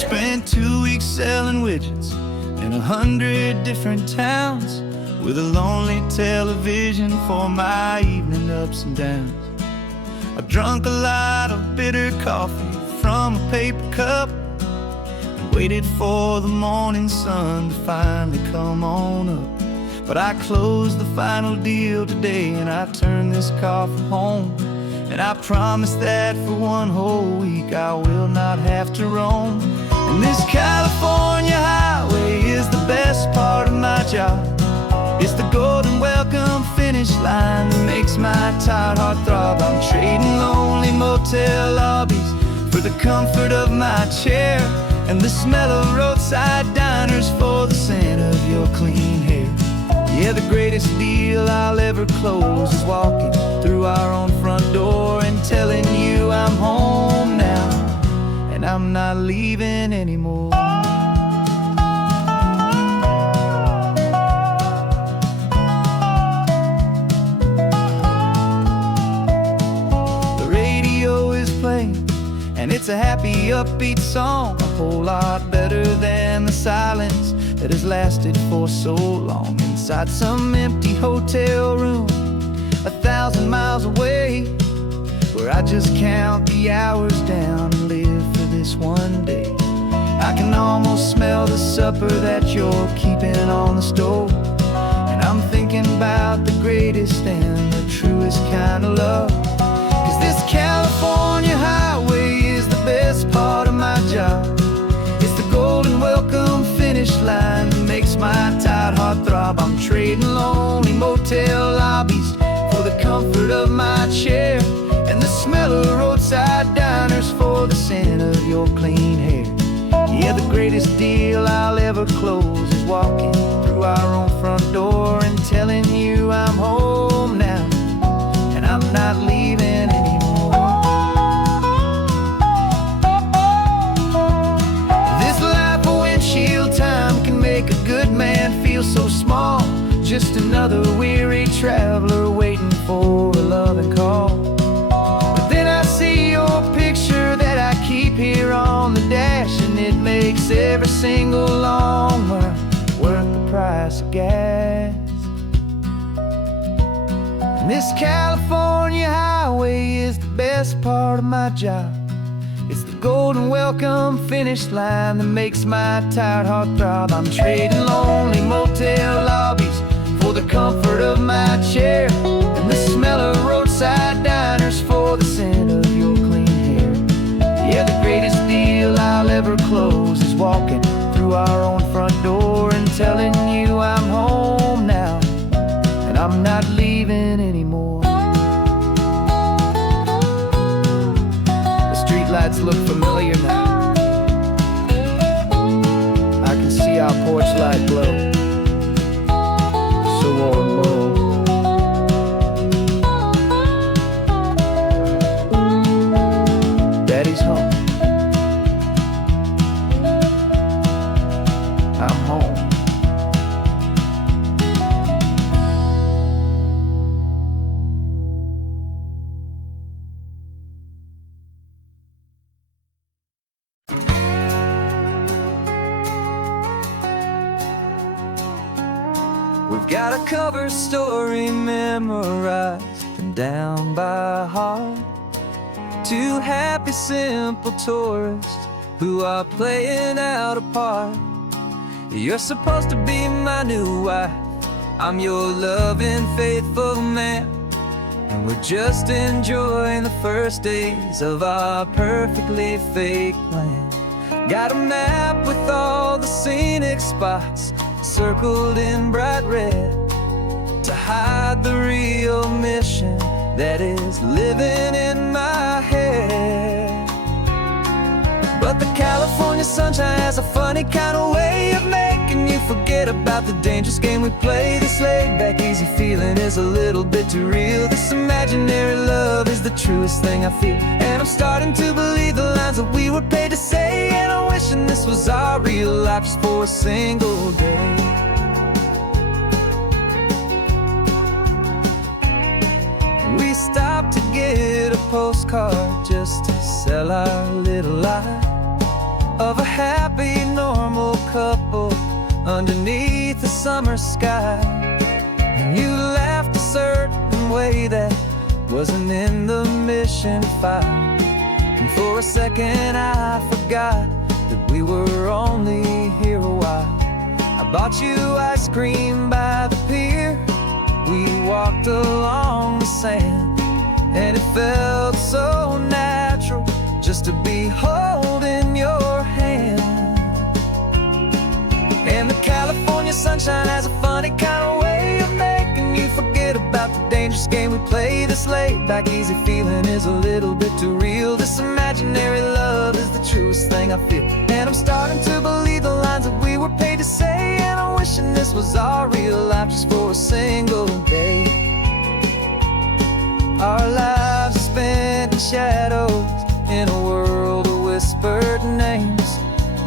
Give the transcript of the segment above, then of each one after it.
Spent 2 weeks selling widgets in 100 different towns, with a lonely television for my evening ups and downs. I drunk a lot of bitter coffee from a paper cup and waited for the morning sun to finally come on up. But I closed the final deal today and I turned this car from home. And I promise that for one whole week I will not have to roam. And this California highway is the best part of my job. It's the golden welcome finish line that makes my tired heart throb. I'm trading lonely motel lobbies for the comfort of my chair and the smell of roadside diners for the scent of your clean hair. Yeah, the greatest deal I'll ever close is walking through our own front door and telling you I'm home now and I'm not leaving anymore. The radio is playing and it's a happy, upbeat song, a whole lot better than the silence that has lasted for so long. Inside some empty hotel room 1,000 miles away, where I just count the hours down and live for this one day. I can almost smell the supper that you're keeping on the stove, and I'm thinking about the greatest and the truest kind of love. 'Cause this California highway is the best part of my job. It's the golden welcome finish line that makes my tired heart throb. I'm trading lonely motel lobbies for the comfort of my chair and the smell of roadside diners for the scent of your clean hair. Yeah, the greatest deal I'll ever close is walking through our own front door and telling you I'm home now and I'm not leaving anymore. This life of windshield time can make a good man feel so small, just another weary traveler waiting for a loving call. But then I see your picture that I keep here on the dash, and it makes every single long mile worth the price of gas. And this California highway is the best part of my job. It's the golden welcome finish line that makes my tired heart throb. I'm trading lonely motel lobbies for the comfort of my chair and the smell of roadside diners for the scent of your clean hair. Yeah, the greatest deal I'll ever close is walking through our own front door and telling you I'm home now and I'm not leaving anymore. The streetlights look familiar now. I can see our porch light glow, so warm, low. Daddy's home. I'm home. We've got a cover story memorized and down by heart. Two happy, simple tourists who are playing out a part. You're supposed to be my new wife, I'm your loving, faithful man, and we're just enjoying the first days of our perfectly fake plan. Got a map with all the scenic spots circled in bright red to hide the real mission that is living in my head. But the California sunshine has a funny kind of way of making you forget about the dangerous game we play. This laid-back, easy feeling is a little bit too real. This imaginary love is the truest thing I feel, and I'm starting to believe the lines that we were paid to say. And I'm wishing this was our real life just for a single day. We stopped to get a postcard just to sell our little lie. of a happy, normal couple underneath the summer sky. And you laughed a certain way that wasn't in the mission file. And for a second I forgot that we were only here a while. I bought you ice cream by the pier. We walked along the sand, and it felt so natural just to be holding your hand. And the California sunshine has a funny kind of way of making you forget about the dangerous game we play. This laid back easy feeling is a little bit too real. This imaginary love is the truest thing I feel. And I'm starting to believe the lines that we were paid to say. And I'm wishing this was our real life just for a single day. Our lives are spent in shadows, in a world of whispered names,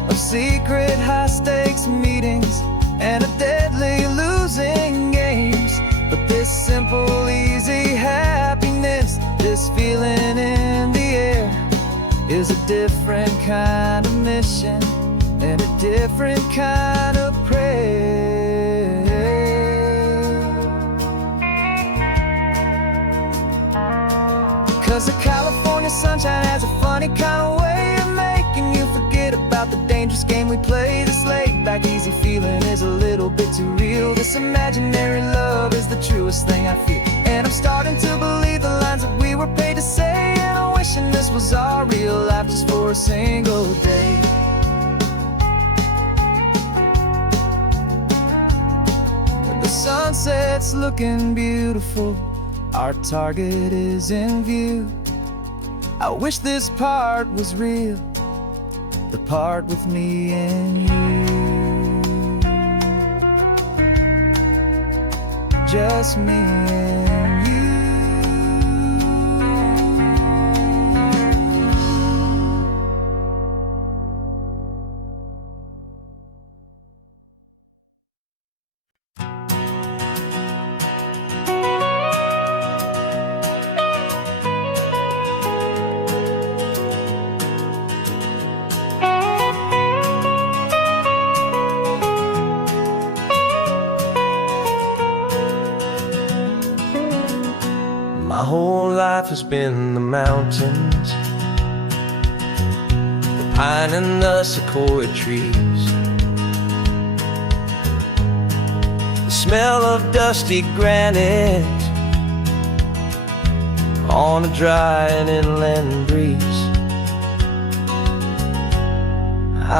of secret high-stakes meetings and of deadly losing games. But this simple, easy happiness, this feeling in the air, is a different kind of mission and a different kind of prayer. 'Cause the California sunshine has a funny kind of way of making you forget about the dangerous game we play. This laid back easy feeling is a little bit too real. This imaginary love is the truest thing I feel. And I'm starting to believe the lines that we were paid to say. And I'm wishing this was our real life just for a single day. The sunset's looking beautiful, our target is in view. I wish this part was real, the part with me and you. Just me and you. My whole life has been the mountains, the pine and the sequoia trees, the smell of dusty granite on a dry and inland breeze.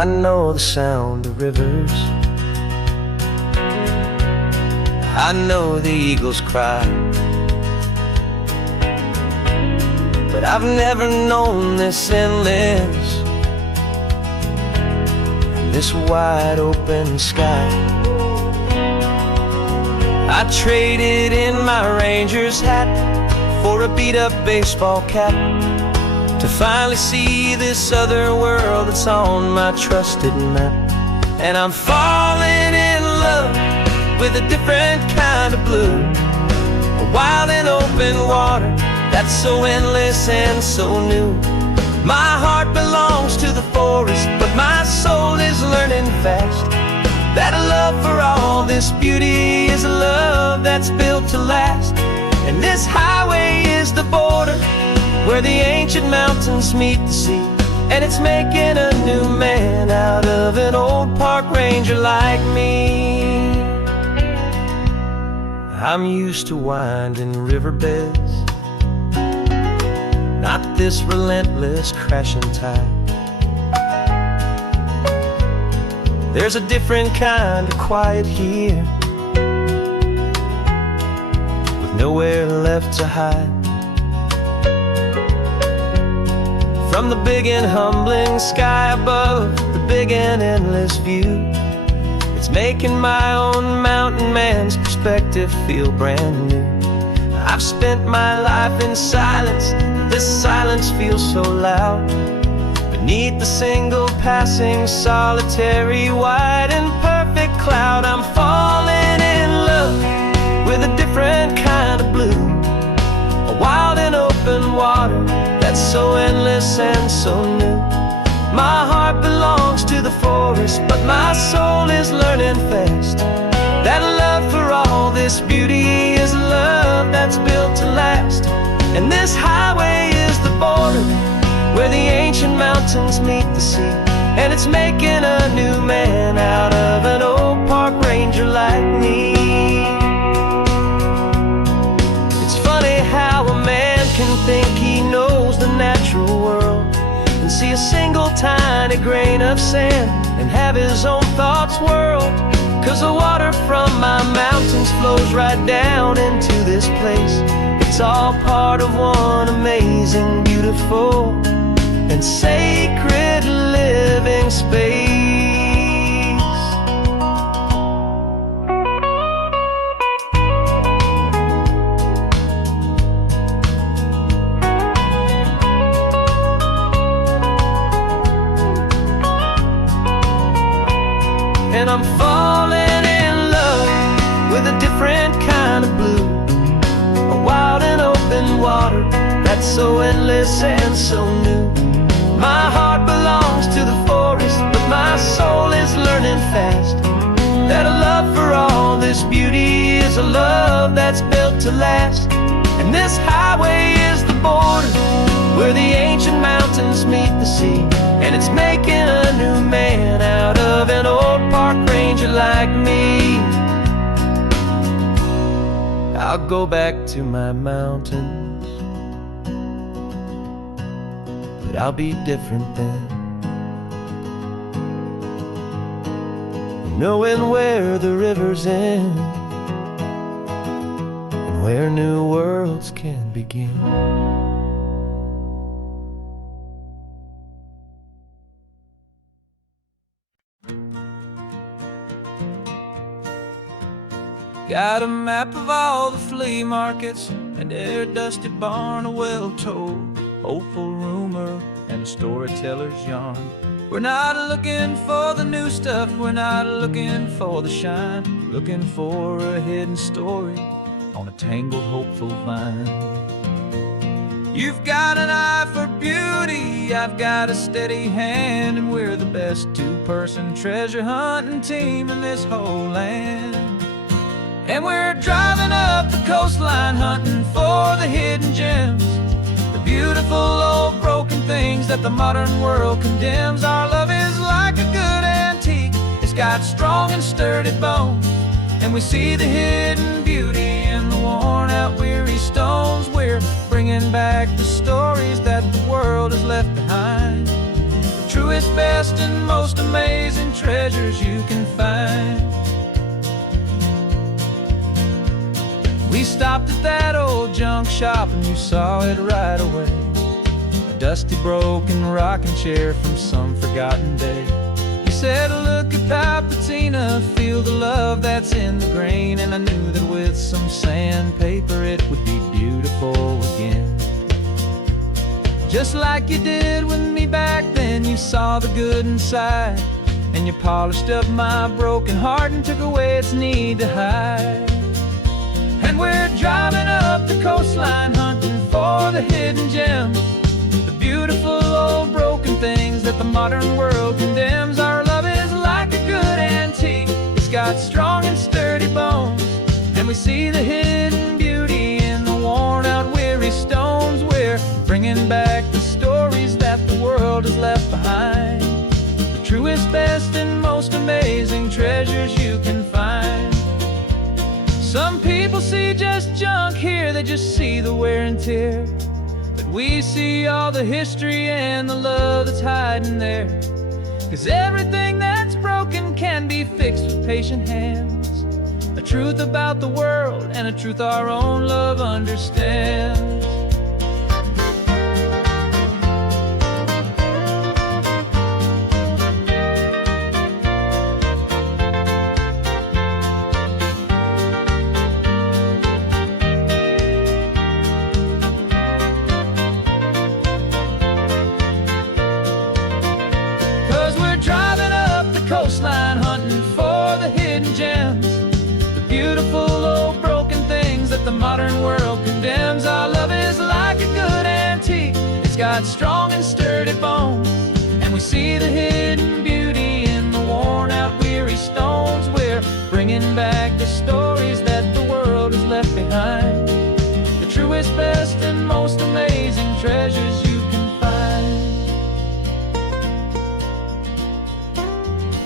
I know the sound of rivers, I know the eagles cry, but I've never known this endless, this wide open sky. I traded in my ranger's hat for a beat-up baseball cap to finally see this other world that's on my trusted map. And I'm falling in love with a different kind of blue, a wild and open water that's so endless and so new. My heart belongs to the forest, but my soul is learning fast that a love for all this beauty is a love that's built to last. And this highway is the border where the ancient mountains meet the sea, and it's making a new man out of an old park ranger like me. I'm used to winding riverbeds, not this relentless crashing tide. There's a different kind of quiet here, with nowhere left to hide. From the big and humbling sky above, the big and endless view, it's making my own mountain man's perspective feel brand new. I've spent my life in silence, this silence feels so loud. Beneath the single passing solitary white and perfect cloud, I'm falling in love with a different kind of blue, a wild and open water that's so endless and so new. My heart belongs forest, but my soul is learning fast that love for all this beauty is love that's built to last. And this highway is the border where the ancient mountains meet the sea, and it's making a new man out of an old park ranger like me. It's funny how a man can think he knows the natural world and see a single tiny grain of sand and have his own thoughts whirled. 'Cause the water from my mountains flows right down into this place. It's all part of one amazing, beautiful, and sacred living space. And I'm falling in love with a different kind of blue, a wild and open water that's so endless and so new. My heart belongs to the forest, but my soul is learning fast that a love for all this beauty is a love that's built to last. And this highway is the border where the ancient mountains meet the sea, and it's making a new man out of an old park ranger like me. I'll go back to my mountains, but I'll be different then, knowing where the rivers end and where new worlds can begin. Got a map of all the flea markets and every dusty barn, a well-told hopeful rumor and a storyteller's yarn. We're not looking for the new stuff, we're not looking for the shine, looking for a hidden story on a tangled hopeful vine. You've got an eye for beauty, I've got a steady hand, and we're the best two-person treasure hunting team in this whole land. And we're driving up the coastline hunting for the hidden gems, the beautiful old broken things that the modern world condemns. Our love is like a good antique, it's got strong and sturdy bones, and we see the hidden beauty in the worn out weary stones. We're bringing back the stories that the world has left behind, the truest, best, and most amazing treasures you can find. We stopped at that old junk shop and you saw it right away, a dusty broken rocking chair from some forgotten day. You said, look at Papatina, feel the love that's in the grain, and I knew that with some sandpaper it would be beautiful again. Just like you did with me back then, you saw the good inside, and you polished up my broken heart and took away its need to hide. And we're driving up the coastline hunting for the hidden gems, the beautiful old broken things that the modern world condemns. Our love is like a good antique, it's got strong and sturdy bones, and we see the hidden beauty in the worn out weary stones. We're bringing back the stories that the world has left behind, the truest, best, and most amazing treasures you can find. Some people see just junk here, they just see the wear and tear, but we see all the history and the love that's hiding there. 'Cause everything that's broken can be fixed with patient hands, a truth about the world and a truth our own love understands. 'Cause we're driving up the coastline hunting for the hidden gems, the beautiful old broken things that the modern world condemns. Our love is like a good antique, it's got strong and sturdy bones, and we see the hidden beauty in the everywhere, bringing back the stories that the world has left behind. The truest, best, and most amazing treasures you can find.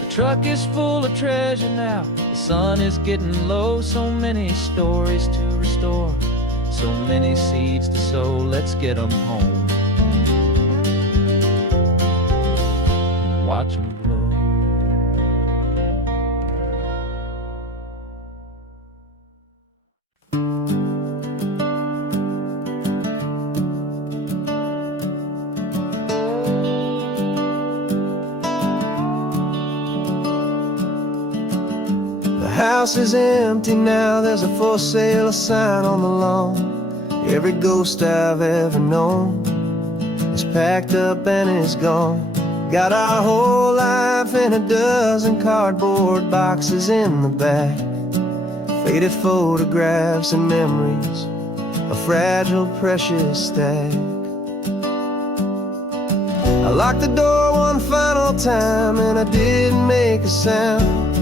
The truck is full of treasure now. The sun is getting low. So many stories to restore, so many seeds to sow. Let's get them home. Watch them blow. The house is empty now, there's a for sale sign on the lawn. Every ghost I've ever known is packed up and is gone. Got our whole life in a dozen cardboard boxes in the back. Faded photographs and memories, a fragile, precious stack. I locked the door one final time and I didn't make a sound,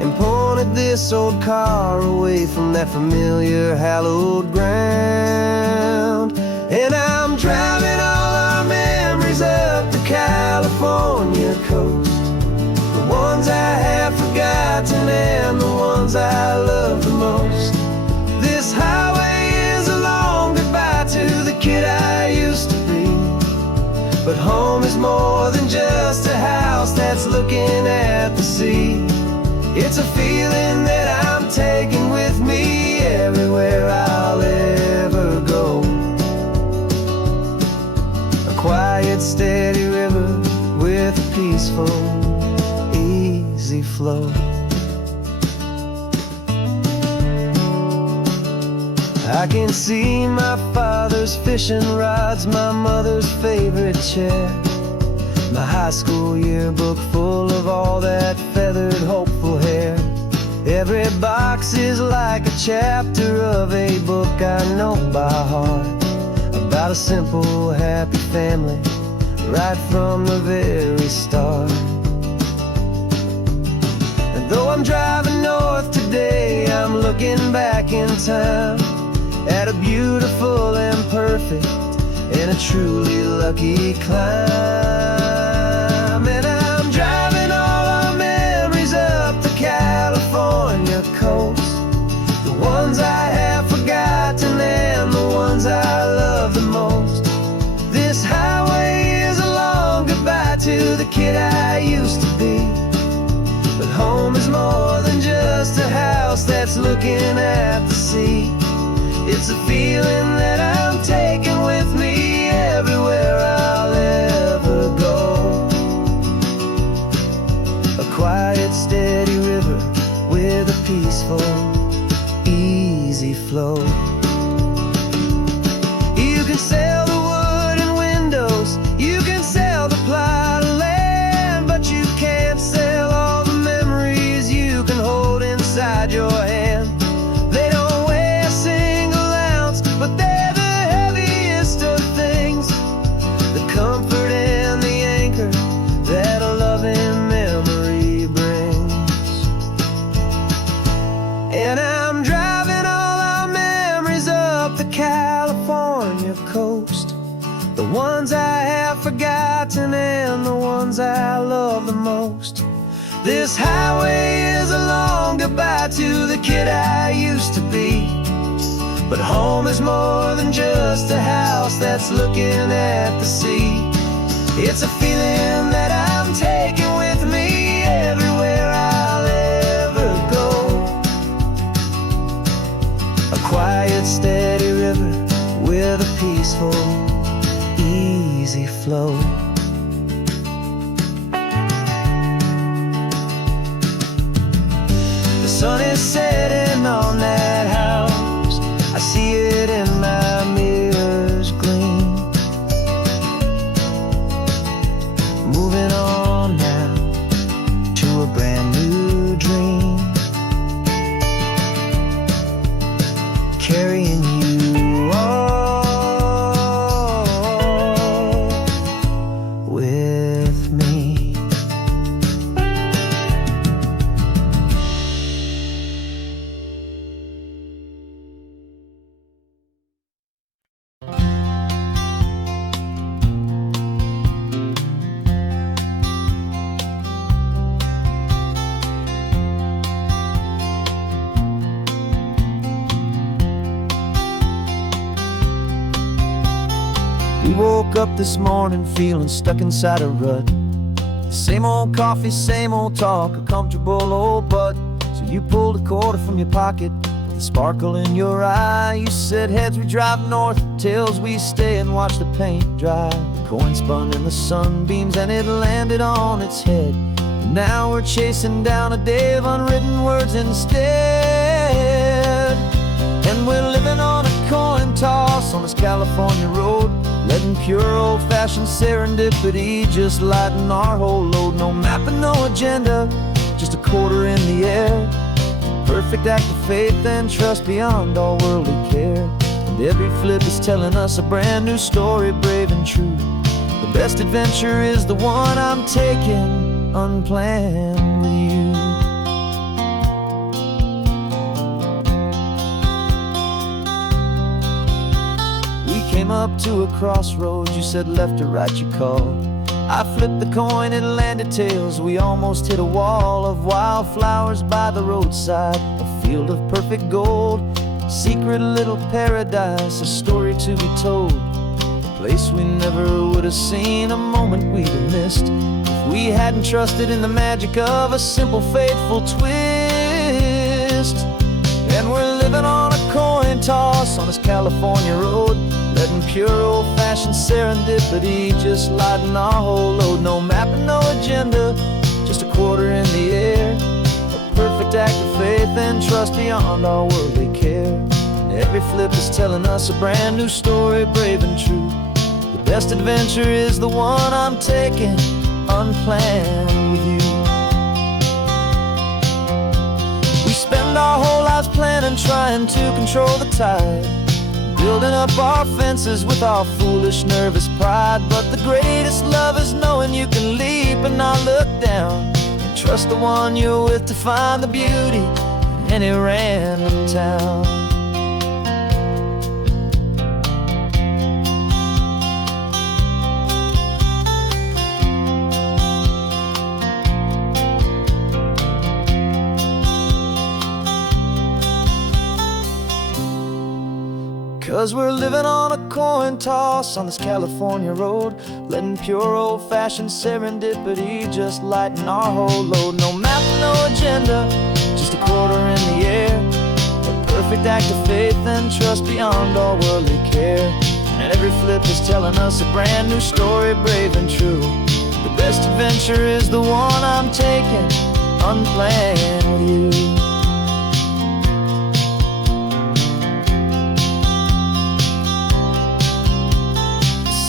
and pointed this old car away from that familiar hallowed ground. And I'm driving all our memories up the California coast, the ones I have forgotten and the ones I love the most. This highway is a long goodbye to the kid I used to be, but home is more than just a house that's looking at the sea. It's a feeling that I'm taking with me everywhere I'll ever go. A quiet, steady river with a peaceful, easy flow. I can see my father's fishing rods, my mother's favorite chair, my high school yearbook full of all that feathered, hopeful hair. Every box is like a chapter of a book I know by heart, about a simple, happy family right from the very start. And though I'm driving north today, I'm looking back in time at a beautiful and perfect and a truly lucky climb. And I'm driving all our memories up the California coast, the ones I have forgotten and the ones I love the most. This highway is a long goodbye to the kid I used to be, but home is more than just a house that's looking at the sea. It's a feeling that I'm taking with me everywhere I'll ever go. A quiet, steady river with a peaceful, easy flow. You can sell the wood and windows, you can sell the plot of land, but you can't sell all the memories you can hold inside your hand. They don't weigh a single ounce, but they're the heaviest of things, the comfort and the anchor that a loving memory brings. And I'm driving all our memories up the California coast, the ones I have forgotten and the ones I love the most. This highway is a long goodbye to the kid I used to be, but home is more than just a house that's looking at the sea. It's a feeling that I'm taking with me everywhere I'll ever go. A quiet, steady river with a peaceful, easy flow. The sun is setting on that house, I see it in my mirror's gleam. Moving on now to a brand new dream, carrying you all with me. We woke up this morning feeling stuck inside a rut. Same old coffee, same old talk, a comfortable old butt. So you pulled a quarter from your pocket, with a sparkle in your eye. You said heads we drive north, tails we stay and watch the paint dry. The coin spun in the sunbeams and it landed on its head. And now we're chasing down a day of unwritten words instead. And we're living on a coin toss on this California road, letting pure old-fashioned serendipity just lighten our whole load. No map and no agenda, just a quarter in the air. Perfect act of faith and trust beyond all worldly care. And every flip is telling us a brand new story, brave and true. The best adventure is the one I'm taking unplanned with you. Came up to a crossroads, you said left or right, you called. I flipped the coin, it landed tails. We almost hit a wall of wildflowers by the roadside, a field of perfect gold, secret little paradise, a story to be told. A place we never would have seen, a moment we'd have missed if we hadn't trusted in the magic of a simple, faithful twist. And we're living on a coin toss on this California road, letting pure old-fashioned serendipity just lighten our whole load. No map and no agenda, just a quarter in the air. A perfect act of faith and trust beyond all worldly care. And every flip is telling us a brand new story, brave and true. The best adventure is the one I'm taking unplanned with you. We spend our whole lives planning, trying to control the tide, building up our fences with our foolish, nervous pride. But the greatest love is knowing you can leap and not look down, and trust the one you're with to find the beauty in any random town. 'Cause we're living on a coin toss on this California road, letting pure old-fashioned serendipity just lighten our whole load. No map, no agenda, just a quarter in the air. A perfect act of faith and trust beyond all worldly care. And every flip is telling us a brand new story, brave and true. The best adventure is the one I'm taking unplanned with you.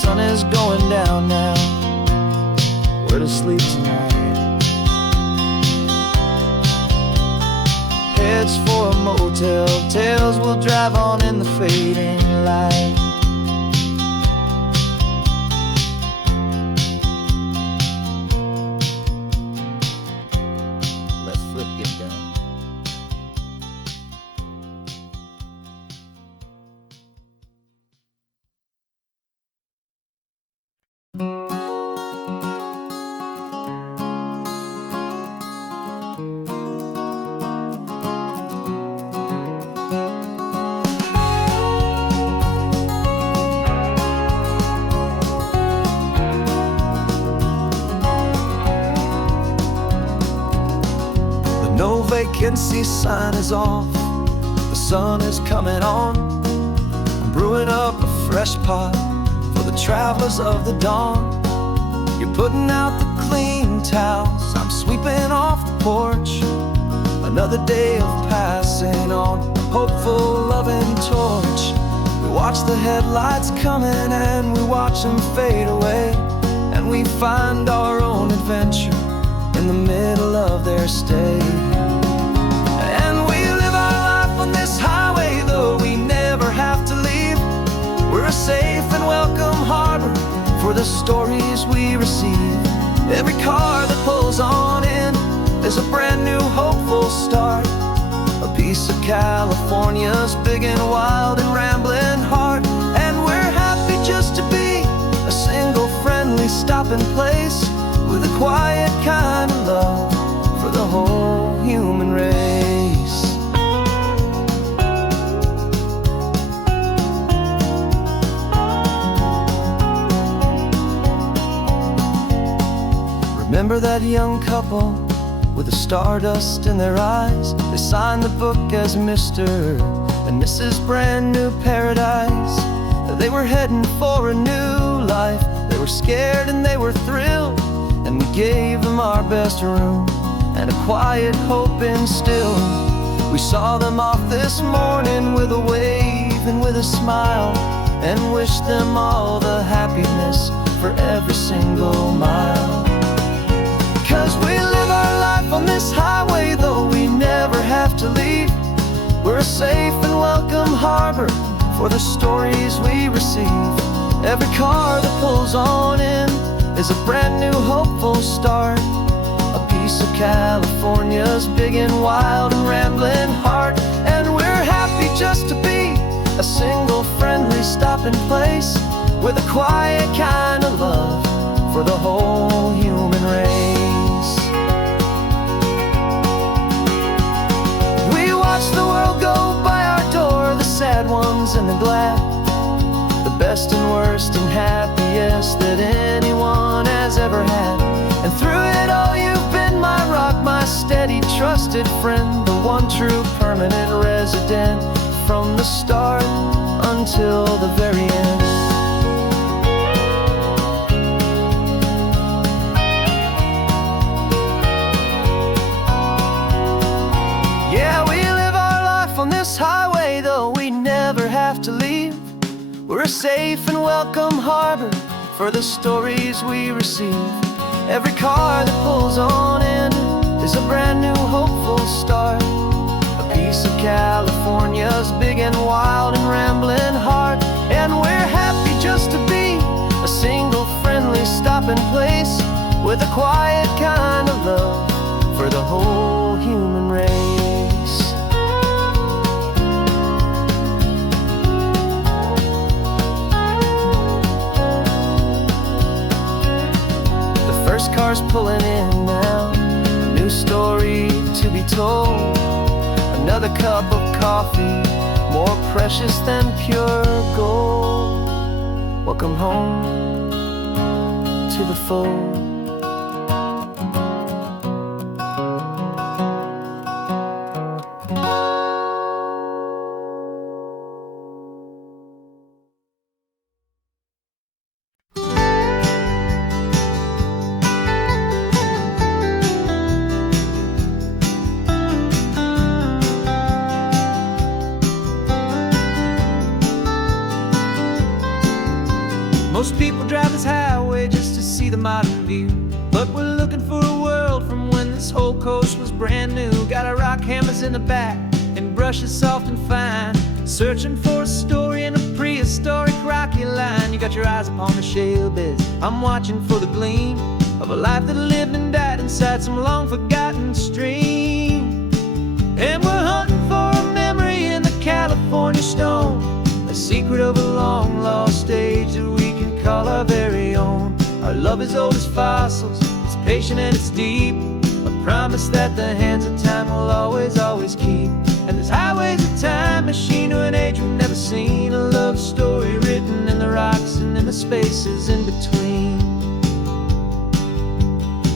Sun is going down now, we're to sleep tonight. Heads for a motel, tails will drive on in the fading light. Let's flip get done. No vacancy sign is off, the sun is coming on. I'm brewing up a fresh pot for the travelers of the dawn. You're putting out the clean towels, I'm sweeping off the porch. Another day of passing on, hopeful, loving torch. We watch the headlights coming and we watch them fade away, and we find our own adventure in the middle of their stay. And we live our life on this highway, though we never have to leave. We're a safe and welcome harbor for the stories we receive. Every car that pulls on in is a brand new hopeful start, a piece of California's big and wild and rambling heart. And we're happy just to be a single friendly stopping place, with a quiet kind of love for the whole human race. Remember that young couple with the stardust in their eyes? They signed the book as Mr. and Mrs. Brand New Paradise. They were heading for a new life. They were scared and they were thrilled, and we gave them our best room and a quiet hope instilled. We saw them off this morning with a wave and with a smile, and wished them all the happiness for every single mile. 'Cause we live our life on this highway, though we never have to leave. We're a safe and welcome harbor for the stories we receive. Every car that pulls on in is a brand new hopeful start, a piece of California's big and wild and rambling heart. And we're happy just to be a single friendly stopping place, with a quiet kind of love for the whole human race. We watch the world go by our door, the sad ones and the glad, the best and worst and happiest that anyone has ever had. And through it all you've been my rock, my steady trusted friend, the one true permanent resident, from the start until the very end. Yeah, we live our life on this highway, though we never have to leave. We're a safe and welcome harbor for the stories we receive. Every car that pulls on in is a brand new hopeful start, a piece of California's big and wild and rambling heart. And we're happy just to be a single friendly stopping place, with a quiet kind of love for the whole human race. First car's pulling in now, a new story to be told. Another cup of coffee, more precious than pure gold. Welcome home to the fold. Most people drive this highway just to see the modern view, but we're looking for a world from when this whole coast was brand new. Got our rock hammers in the back and brushes soft and fine, searching for a story in a prehistoric rocky line. You got your eyes upon the shale beds, I'm watching for the gleam of a life that lived and died inside some long forgotten stream. And we're hunting for a memory in the California stone, a secret of a long lost age that we can call our very own. Our love is old as fossils, it's patient and it's deep, a promise that the hands of time will always, always keep. And this highway's a time machine to an age we've never seen, a love story written in the rocks and in the spaces in between.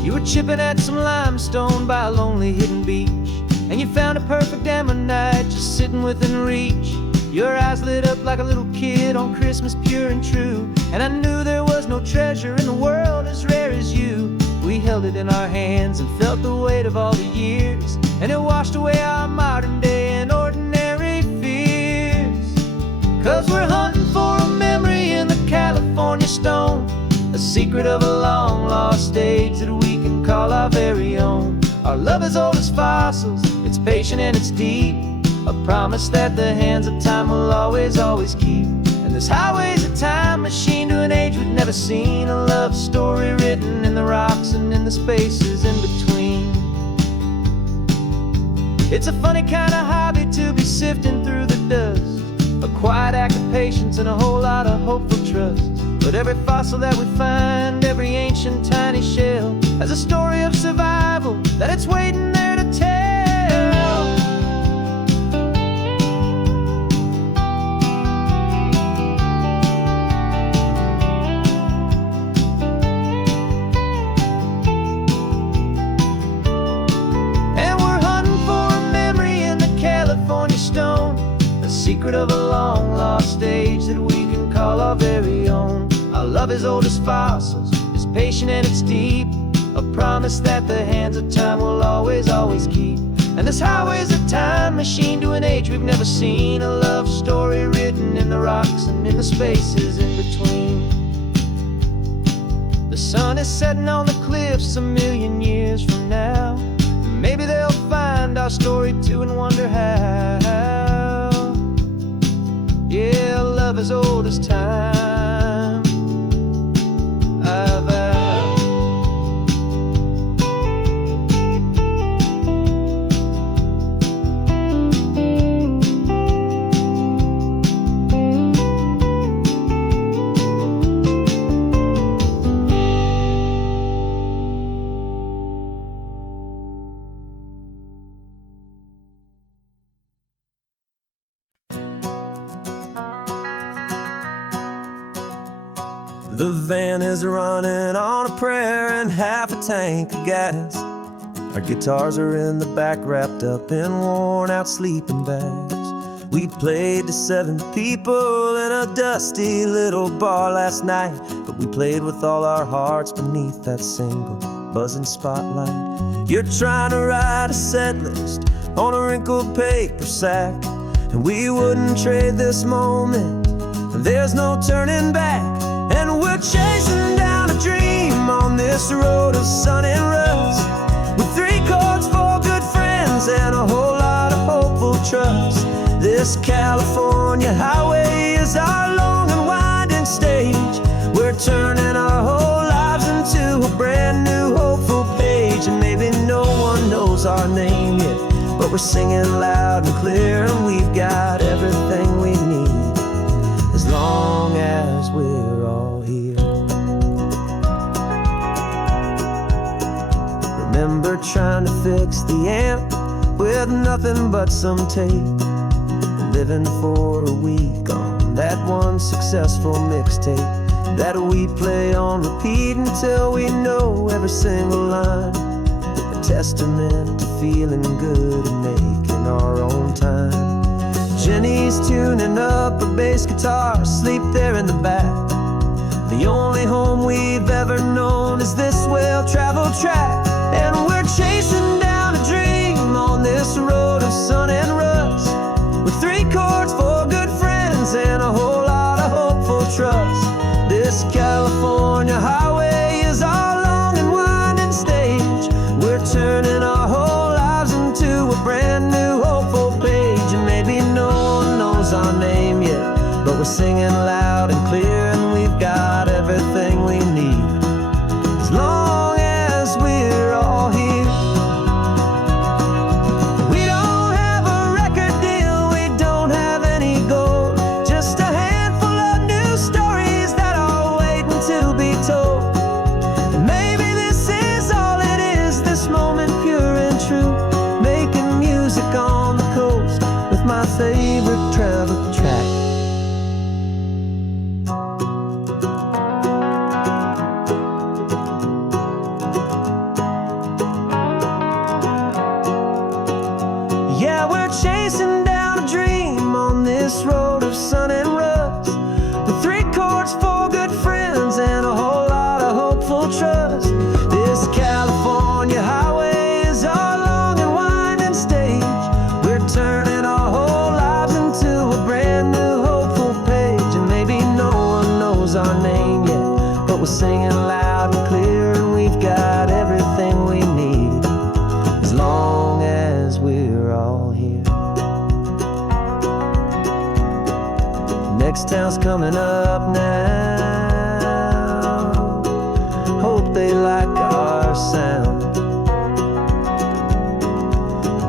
You were chipping at some limestone by a lonely hidden beach, and you found a perfect ammonite just sitting within reach. Your eyes lit up like a little kid on Christmas, pure and true, and I knew there was no treasure in the world as rare as you. We held it in our hands and felt the weight of all the years, and it washed away our modern day and ordinary fears. 'Cause we're hunting for a memory in the California stone, a secret of a long lost age that we can call our very own. Our love is old as fossils, it's patient and it's deep, a promise that the hands of time will always, always keep. And this highway's a time machine to an age we've never seen, a love story written in the rocks and in the spaces in between. It's a funny kind of hobby to be sifting through the dust, a quiet act of patience and a whole lot of hopeful trust. But every fossil that we find, every ancient tiny shell, has a story of survival that it's waiting there to tell. of a long lost stage that we can call our very own. Our love is old as fossils, it's patient and it's deep, a promise that the hands of time will always, always keep. And this highway's a time machine to an age we've never seen, a love story written in the rocks and in the spaces in between. The sun is setting on the cliffs a million years from now. Maybe they'll find our story too and wonder how. Yeah, love as old as time, I vow. The van is running on a prayer and half a tank of gas. Our guitars are in the back, wrapped up in worn-out sleeping bags. We played to 7 people in a dusty little bar last night, but we played with all our hearts beneath that single buzzing spotlight. You're trying to write a set list on a wrinkled paper sack, and we wouldn't trade this moment. There's no turning back. And we're chasing down a dream on this road of sun and rust, with 3 chords, 4 good friends, and a whole lot of hopeful trust. This California highway is our long and winding stage. We're turning our whole lives into a brand new hopeful page. And maybe no one knows our name yet, but we're singing loud and clear, and we've got everything we need, as long as we're all here. Remember trying to fix the amp with nothing but some tape, living for a week on that one successful mixtape that we play on repeat until we know every single line. A testament to feeling good and making our own time. Jenny's tuning up her bass guitar, asleep there in the back. The only home we've ever known is this well-traveled track. And we're chasing down a dream on this road of sun and rust, with 3 chords, 4 good friends, and a whole lot of hopeful trust. This California highway is our long and winding stage. We're turning our whole lives into a brand new hopeful page. And maybe no one knows our name yet, but we're singing loud and clear, and we've got everything we need, as long as we're all here. We don't have a record deal, we don't have any gold, just a handful of new stories that are waiting to be told. And maybe this is all it is, this moment pure and true, making music on the coast with my favorite travel track. Yeah, we're chasing down a dream on this road of sun and rust, with 3 chords, 4 good friends, and a whole lot of hopeful trust. This California highway is our long and winding stage. We're turning our whole lives into a brand new hopeful page. And maybe no one knows our name yet, but we're singing loud and clear, and we've got everything we need, as long as we're all here. Next town's coming up now, hope they like our sound.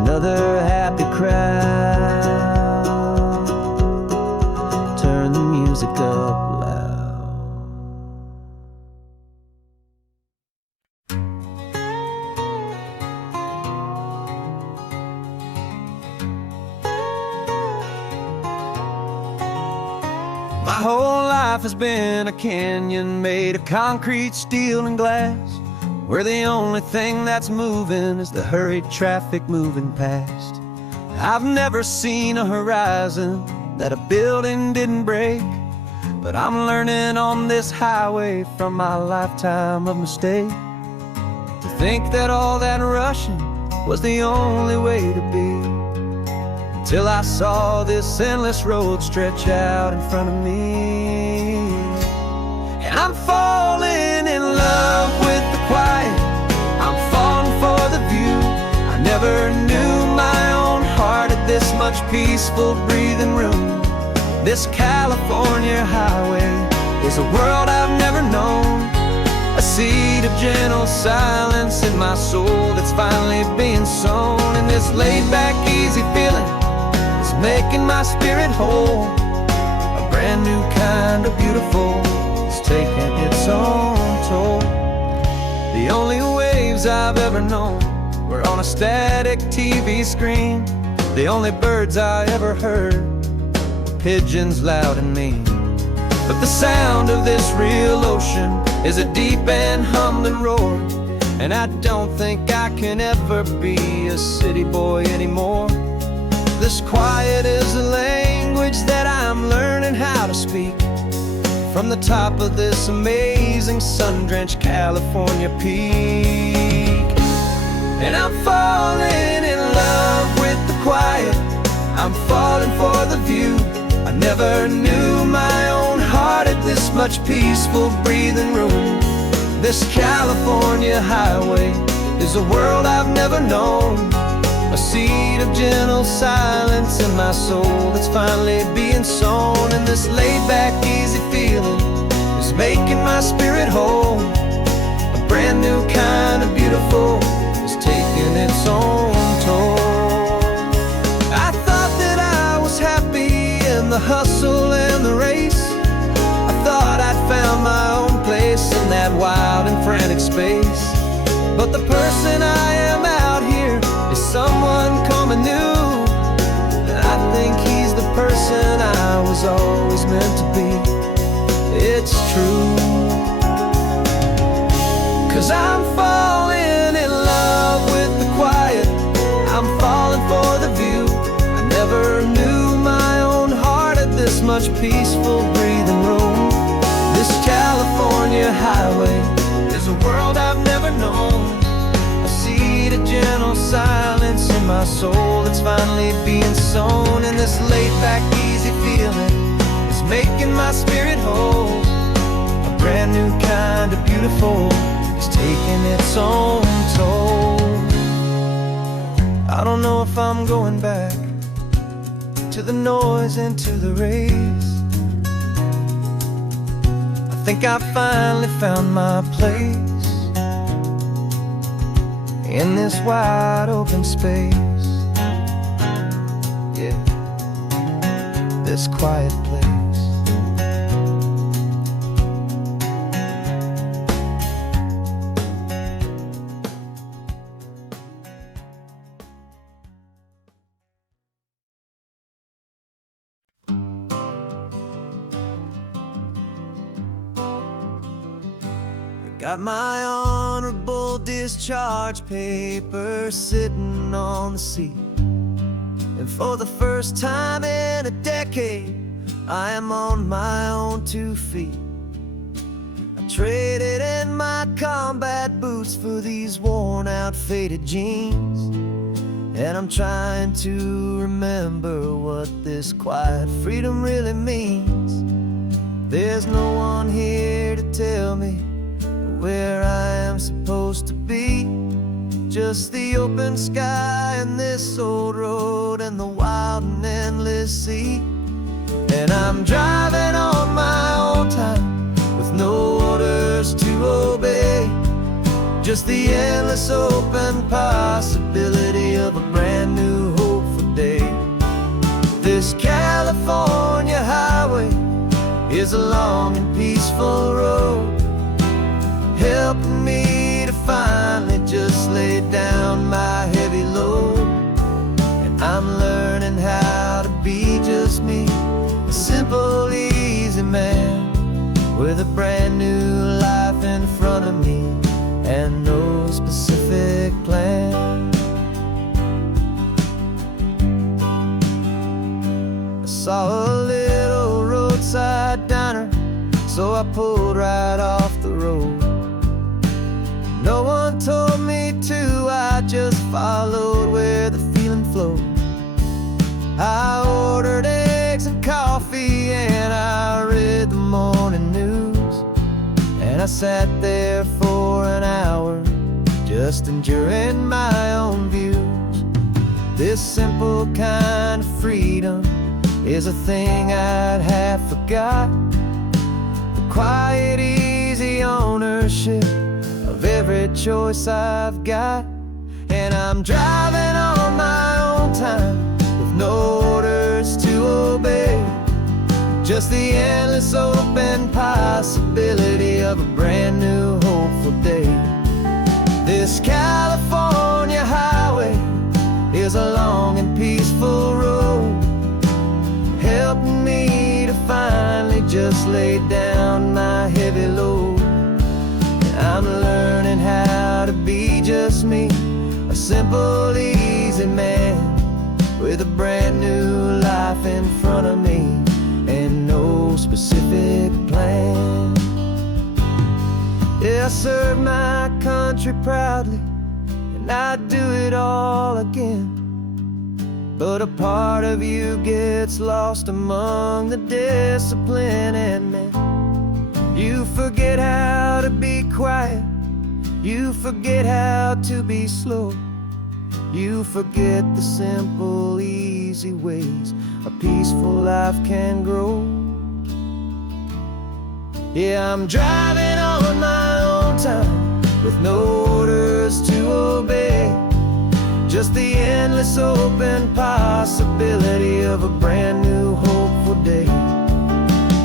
Another happy crowd, turn the music up loud. My whole life has been a canyon made of concrete, steel, and glass, where the only thing that's moving is the hurried traffic moving past. I've never seen a horizon that a building didn't break. But I'm learning on this highway from my lifetime of mistakes to think that all that rushing was the only way to be, till I saw this endless road stretch out in front of me. And I'm falling in love with the quiet, I'm falling for the view. I never knew my own heart had this much peaceful breathing room. This California highway is a world I've never known, a seed of gentle silence in my soul that's finally being sown. And this laid-back, easy feeling is making my spirit whole. A brand new kind of beautiful is taking its own toll. The only waves I've ever known were on a static TV screen. The only birds I ever heard were pigeons loud and mean. But the sound of this real ocean is a deep and humbling roar, and I don't think I can ever be a city boy anymore. This quiet is a language that I'm learning how to speak from the top of this amazing sun-drenched California peak. And I'm falling in love with the quiet, I'm falling for the view. I never knew my own heart had this much peaceful breathing room. This California highway is a world I've never known, a seed of gentle silence in my soul that's finally being sown. And this laid-back, easy feeling is making my spirit whole. A brand new kind of beautiful is taking its own toll. I thought that I was happy in the hustle and the race. I thought I'd found my own place in that wild and frantic space. But the person I am out here is someone coming new, and I think he's the person I was always meant to be. It's true, 'cause I'm falling in love with the quiet, I'm falling for the view. I never knew my own heart had this much peaceful breathing room. This California highway is a world I've never known, a seed of gentle silence in my soul that's finally being sown. And this laid-back, easy feeling is making my spirit whole. A brand new kind of beautiful is taking its own toll. I don't know if I'm going back to the noise and to the race. I think I finally found my place in this wide open space. Yeah, this quiet place. Got my honorable discharge papers sitting on the seat, and for the first time in a decade, I am on my own 2 feet. I traded in my combat boots for these worn out faded jeans, and I'm trying to remember what this quiet freedom really means. There's no one here to tell me where I am supposed to be, just the open sky and this old road and the wild and endless sea. And I'm driving on my own time with no orders to obey, just the endless open possibility of a brand new hopeful day. This California highway is a long and peaceful road, helping me to finally just lay down my heavy load. And I'm learning how to be just me, a simple, easy man with a brand new life in front of me and no specific plan. A saw a little roadside diner, so I pulled right off the road. No one told me to, I just followed where the feeling flowed. I ordered eggs and coffee and I read the morning news, and I sat there for an hour just enjoying my own views. This simple kind of freedom is a thing I'd have forgot. The quiet, easy ownership of every choice I've got. And I'm driving on my own time with no orders to obey, just the endless open possibility of a brand new hopeful day. This California highway is a long and peaceful road, helping me to finally just lay down my heavy load. And I'm learning how to be just me, a simple, easy man with a brand new life in front of me and no specific plan. Yeah, I serve my country proudly, and I'd do it all again. But a part of you gets lost among the discipline and men. You forget how to be quiet, you forget how to be slow, you forget the simple, easy ways a peaceful life can grow. Yeah, I'm driving on my own time with no orders to obey, just the endless open possibility of a brand new hopeful day.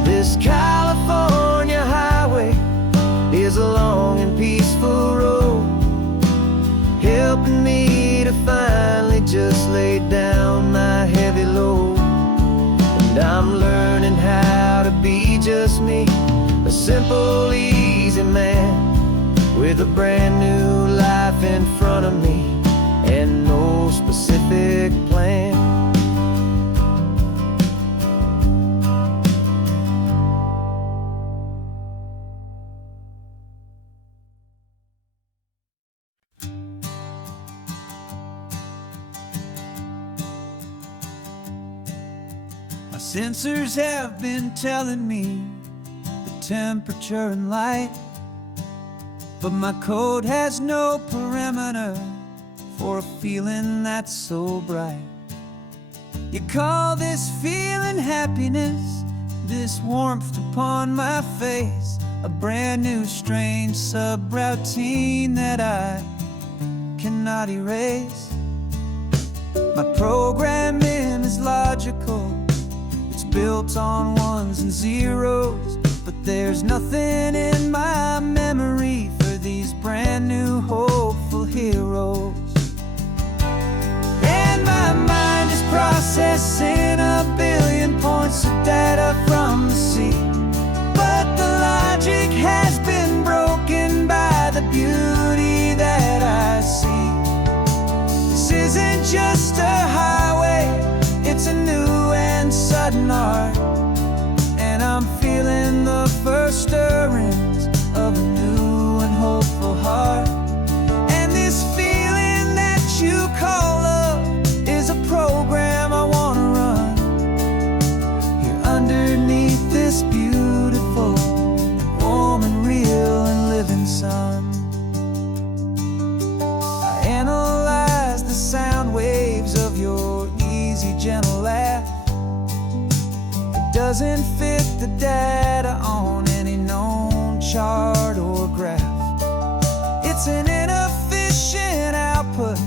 This California highway is a long and peaceful road, helping me to finally just lay down my heavy load. And I'm learning how to be just me, a simple, easy man with a brand new life in front of me and no specific plan. My sensors have been telling me the temperature and light, but my code has no perimeter for a feeling that's so bright. You call this feeling happiness, this warmth upon my face, a brand new strange subroutine that I cannot erase. My programming is logical, it's built on ones and zeros, but there's nothing in my memory for these brand new hopeful heroes. And my mind is processing a billion points of data from the sea, but the logic has been broken by the beauty that I see. This isn't just a highway, it's a new and sudden art, and I'm feeling the first stirrings of a new and hopeful heart. And this feeling that you call love is a program I want to run here underneath this beautiful and warm and real and living sun. I analyze the sound waves of your easy, gentle laugh. It doesn't fit the data on any known chart or graph. It's an inefficient output,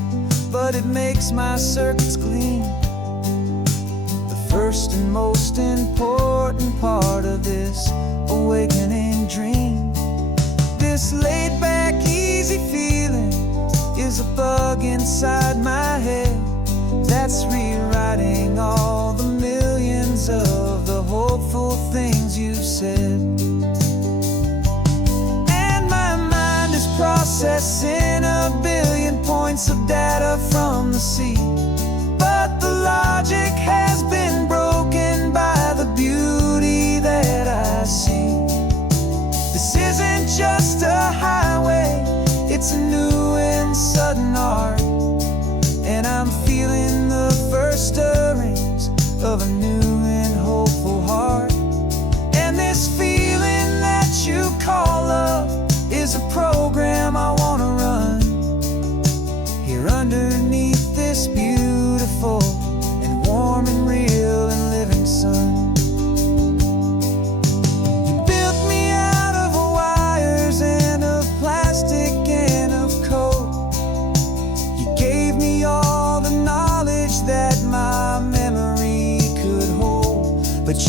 but it makes my circuits gleam. The first and most important part of this awakening dream. This laid-back, easy feeling is a bug inside my head that's rewriting all the millions of the hopeful things you've said. And my mind is processing a billion points of data from the sea, but the logic has been broken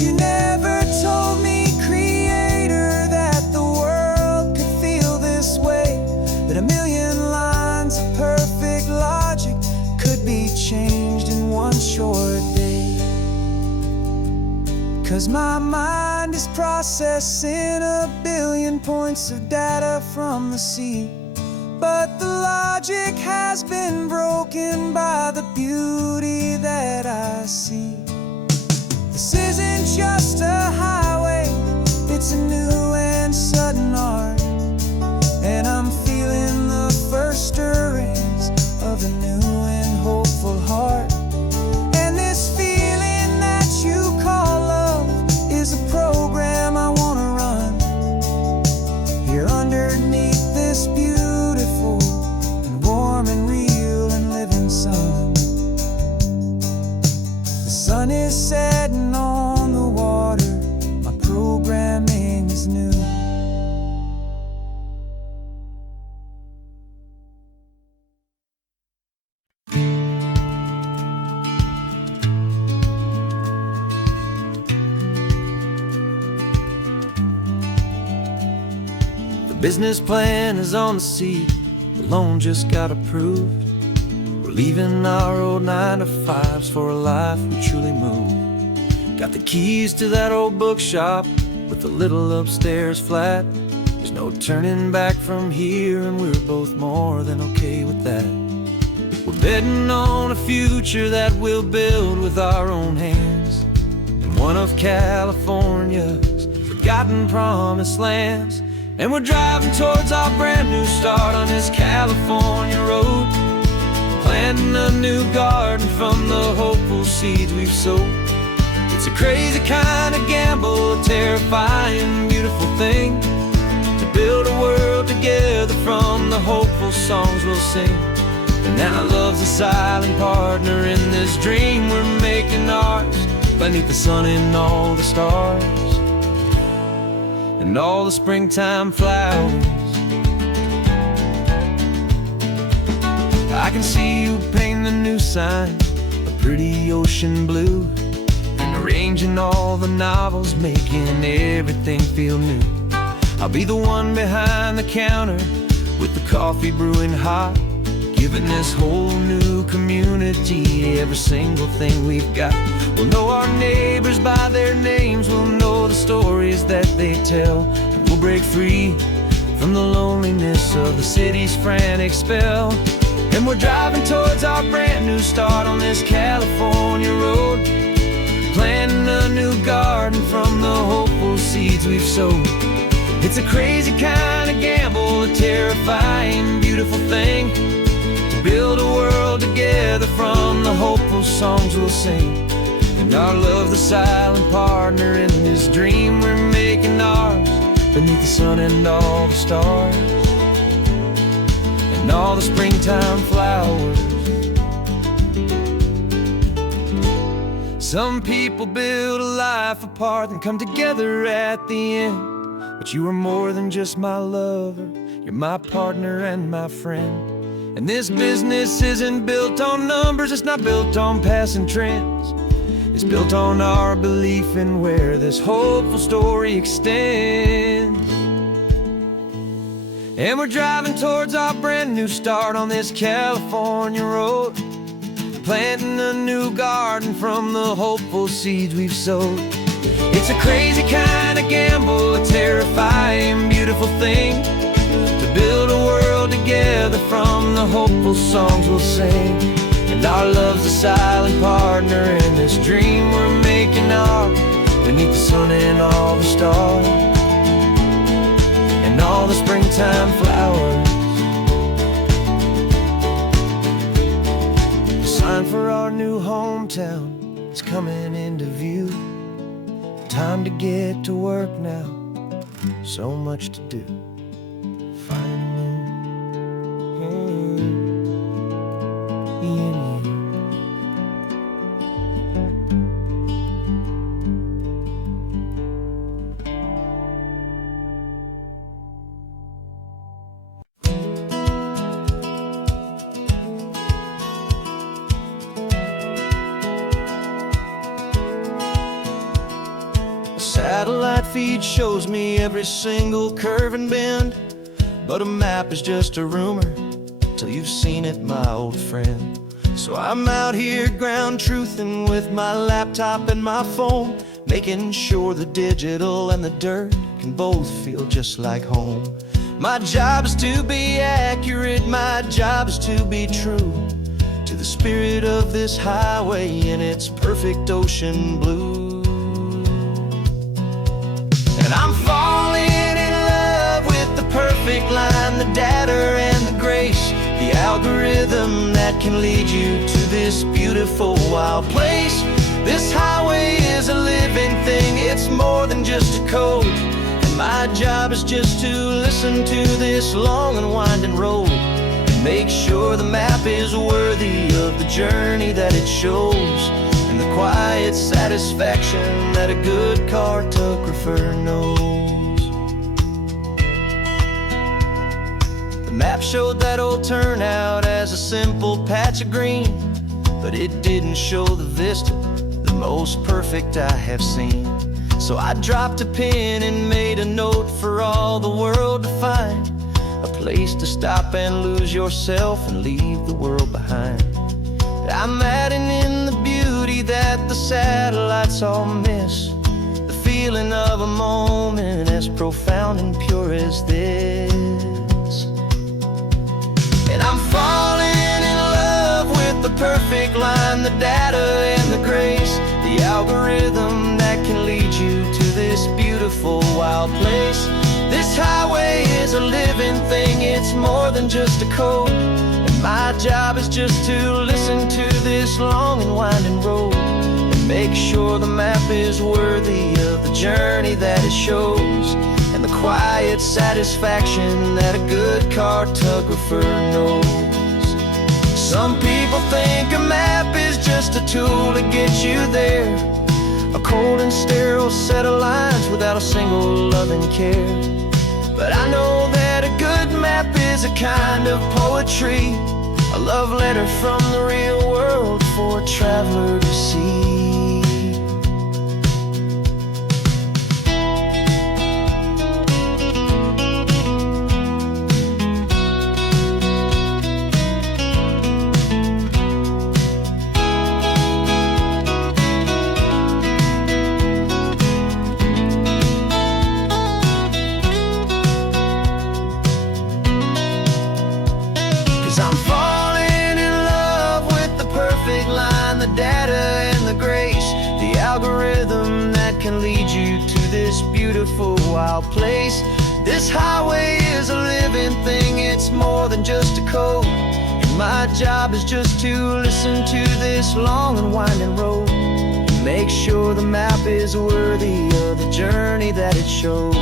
you never told me, Creator, that the world could feel this way, that a million lines of perfect logic could be changed in one short day. 'Cause my mind is processing a billion points of data from the sea, but the logic has been broken by the beauty that I see. This isn't just a highway, it's a new and sudden art, and I'm feeling the first stirrings of a new and hopeful heart. And this feeling that you call love is a program I wanna run here underneath this beautiful and warm and real and living sun. The sun is setting on the water, my programming is new. The business plan is on the seat, the loan just got approved. We're leaving our old 9-to-5s for a life we truly move. Got the keys to that old bookshop with the little upstairs flat. There's no turning back from here, and we're both more than okay with that. We're betting on a future that we'll build with our own hands, in one of California's forgotten promised lands. And we're driving towards our brand new start on this California road, planting a new garden from the hopeful seeds we've sowed. It's a crazy kind of gamble, a terrifying, beautiful thing, to build a world together from the hopeful songs we'll sing. And now love's a silent partner in this dream we're making ours, beneath the sun and all the stars and all the springtime flowers. I can see you painting a new sign, a pretty ocean blue, and arranging all the novels, making everything feel new. I'll be the one behind the counter with the coffee brewing hot, giving this whole new community every single thing we've got. We'll know our neighbors by their names, we'll know the stories that they tell, and we'll break free from the loneliness of the city's frantic spell. And we're driving towards our brand new start on this California road, planting a new garden from the hopeful seeds we've sowed. It's a crazy kind of gamble, a terrifying, beautiful thing, to build a world together from the hopeful songs we'll sing. And our love's the silent partner in this dream we're making ours, beneath the sun and all the stars and all the springtime flowers. Some people build a life apart and come together at the end, but you are more than just my lover, you're my partner and my friend. And this business isn't built on numbers, it's not built on passing trends. It's built on our belief in where this hopeful story extends. And we're driving towards our brand new start on this California road, planting a new garden from the hopeful seeds we've sowed. It's a crazy kind of gamble, a terrifying, beautiful thing, to build a world together from the hopeful songs we'll sing. And our love's a silent partner in this dream we're making ours, beneath the sun and all the stars and all the springtime flowers. The sign for our new hometown is coming into view. Time to get to work now, so much to do. Satellite feed shows me every single curve and bend, but a map is just a rumor till you've seen it, my old friend. So I'm out here ground truthing with my laptop and my phone, making sure the digital and the dirt can both feel just like home. My job is to be accurate, my job is to be true to the spirit of this highway in its perfect ocean blue. And I'm falling in love with the perfect line, the data and the grace, the algorithm that can lead you to this beautiful wild place. This highway is a living thing, it's more than just a code. And my job is just to listen to this long and winding road and make sure the map is worthy of the journey that it shows, and the quiet satisfaction that a good cartographer knows. The map showed that old turnout as a simple patch of green, but it didn't show the vista, the most perfect I have seen. So I dropped a pin and made a note for all the world to find, a place to stop and lose yourself and leave the world behind. I'm adding in the beauty that the satellites all miss, the feeling of a moment as profound and pure as this. And I'm falling in love with the perfect line, the data and the grace, the algorithm that can lead you to this beautiful wild place. This highway is a living thing, it's more than just a code. And my job is just to listen to this long and winding road and make sure the map is worthy of the journey that it shows, and the quiet satisfaction that a good cartographer knows. Some people think a map is just a tool to get you there, a cold and sterile set of lines without a single loving care. But I know that a good map is a kind of poetry, a love letter from the real world for a traveler to see. 'Cause I'm falling in love with the perfect line, the data and the grace, the algorithm that can lead you to this beautiful wild place. This highway is a living thing, it's more than just a code. And my job is just to listen to this long and winding road and make sure the map is worthy of the journey that it shows,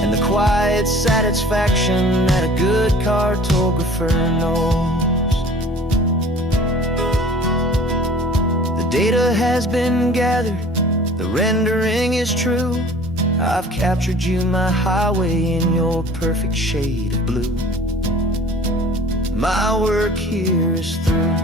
and the quiet satisfaction that a good cartographer knows. The data has been gathered, the rendering is true. I've captured you, my highway, in your perfect shade of blue. My work here is through.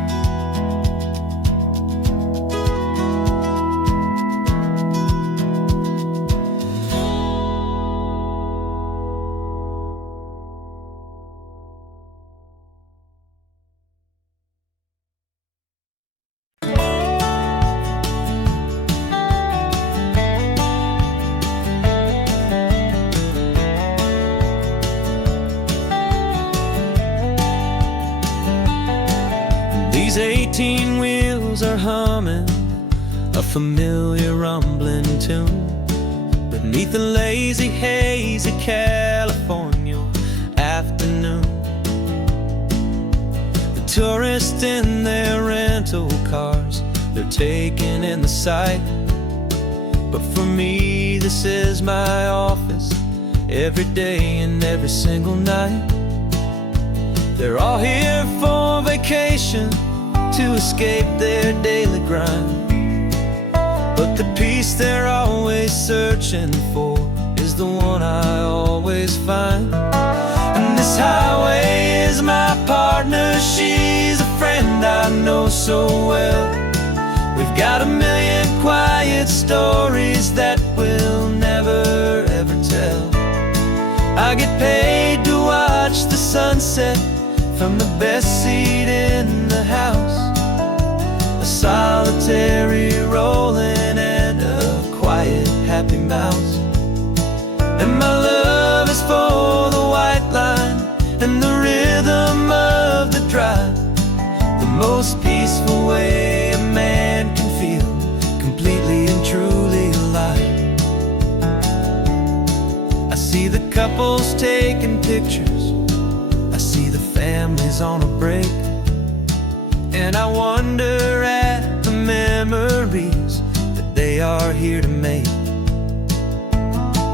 These 18 wheels are humming a familiar rumbling tune beneath the lazy haze of California afternoon. The tourists in their rental cars, they're taking in the sight, but for me this is my office every day and every single night. They're all here for vacation, to escape their daily grind, but the peace they're always searching for is the one I always find. And this highway is my partner, she's a friend I know so well. We've got a million quiet stories that will never paid to watch the sunset from the best seat in the house. A solitary rolling and a quiet, happy mouse. And my love is for the white line and the rhythm of the drive, the most peaceful way a man can feel completely and truly alive. I see the couples taking pictures, I see the families on a break, and I wonder at the memories that they are here to make.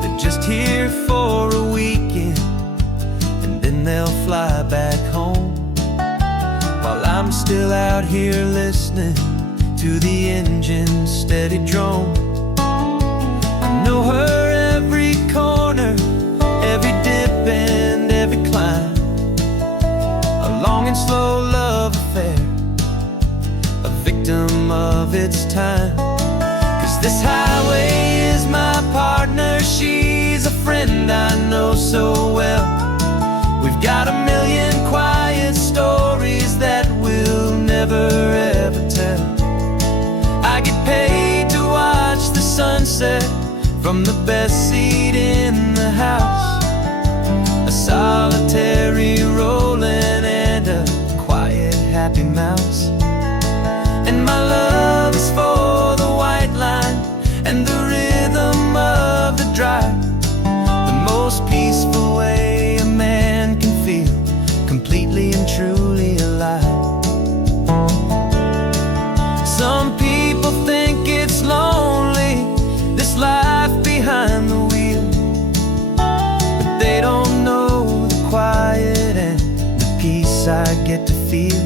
They're just here for a weekend, and then they'll fly back home, while I'm still out here listening to the engine's steady drone. I know her every corner, every dip and every climb, a long and slow love affair, a victim of its time. 'Cause this highway is my partner, she's a friend I know so well. We've got a million quiet stories that we'll never ever tell. I get paid to watch the sunset from the best seat in the house, a solitary rolling and a quiet, happy mouse. And my love is for the white line and the rhythm of the drive, the most peaceful way a man can feel completely and truly alive. Some people think it's lonely, this life behind the wheel, but they don't know the quiet and the peace I get to feel.